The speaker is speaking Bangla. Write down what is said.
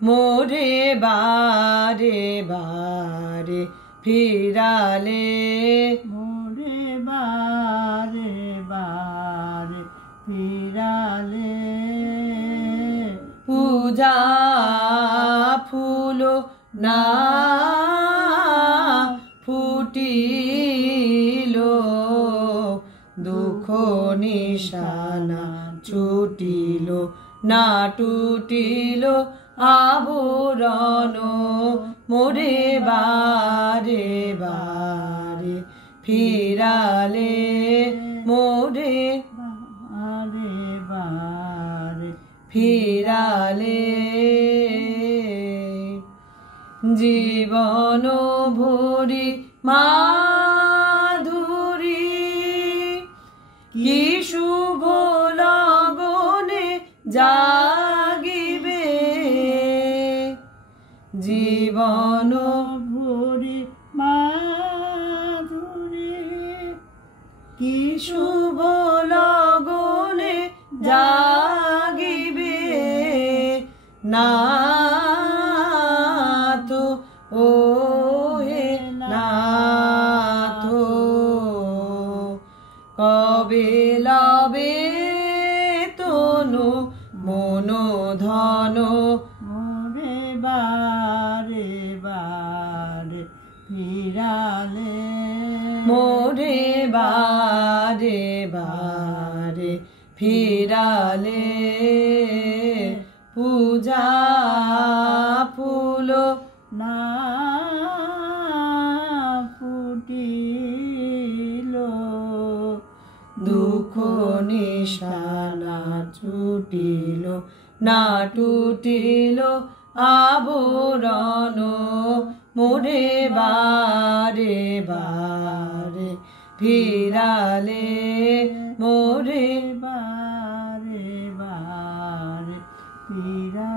মোরে বারে বারে ফিরালে, মোরে বারে বারে ফিরালে, পূজা ফুল না ফুটিল, দুঃখ নিশানা ছুটিল না টুটিল আবরণ, মোরে বারে বারে ফিরালে, মোরে বারে বারে ফিরালে। জীবন ভরি মাধুরী কি শুভ লগনে জাগিবে, জীবন ভরি মাধুরী কি শুভ লগনে জাগিবে, নাথ ও হে নাথ, কবে লবে তনু মন ধন, মোরে বারে বারে ফিরালে, মোরে বারে বারে ফিরালে, পূজা ফুল না ফুটিল, দুঃখ নিশানা ছুটিল না টুটিল আবরণ, মোরে বারে বারে ফিরালে, মোরে বারে বারে ফিরা।